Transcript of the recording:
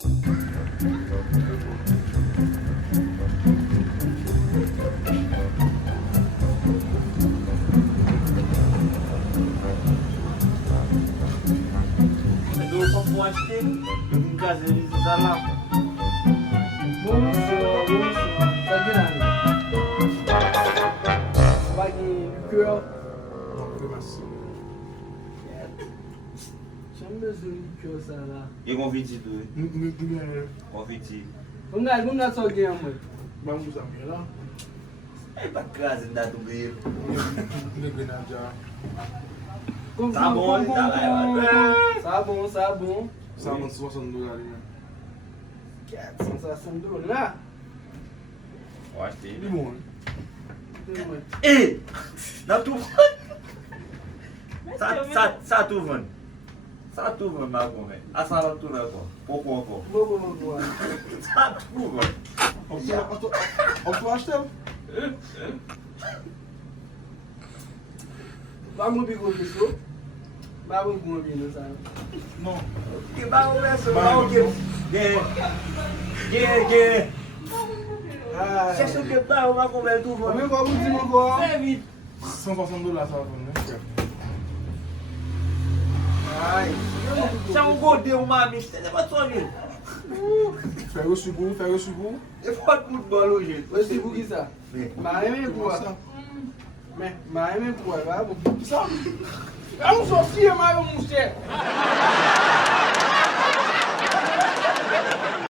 Dou pra acheter, eu vim trazer eles da lá. Bonsoir. Ça vient là. Pas de cœur. Non, merci. J'aime bien ce cœur ça là. E convite do. Nous Convite. Vamos só ganhar, mãe. vamos usar minha lá. É pra casa, ainda do meio. Nous grenadiers. Tá bom, tá lá. Ça bon. Ça monte $60. 460 $. Eu acho que. Limão. Ei! Não tu. Sa tu vendo? Sa tu vendo mais como é? A sala tu não é pouco. Vou. Sa tu vendo? On peut acheter? Vamos bico isso. Vamos com o sabe? Non. Que barulho é esse? Barulho que. Você acha que tá uma conversa tu Vamos vendo? vamos dizer agora. É, Vitor. $160 ça va venir. Ai. Você um gordinho, uma mista, é pra sua vida. Fais reçu pour. Eu faço muito bolo hoje. Você por que ça? Mas é mesmo Ça. Mas é mesmo vamos. Ça. Vamos sortir mais vamos ter.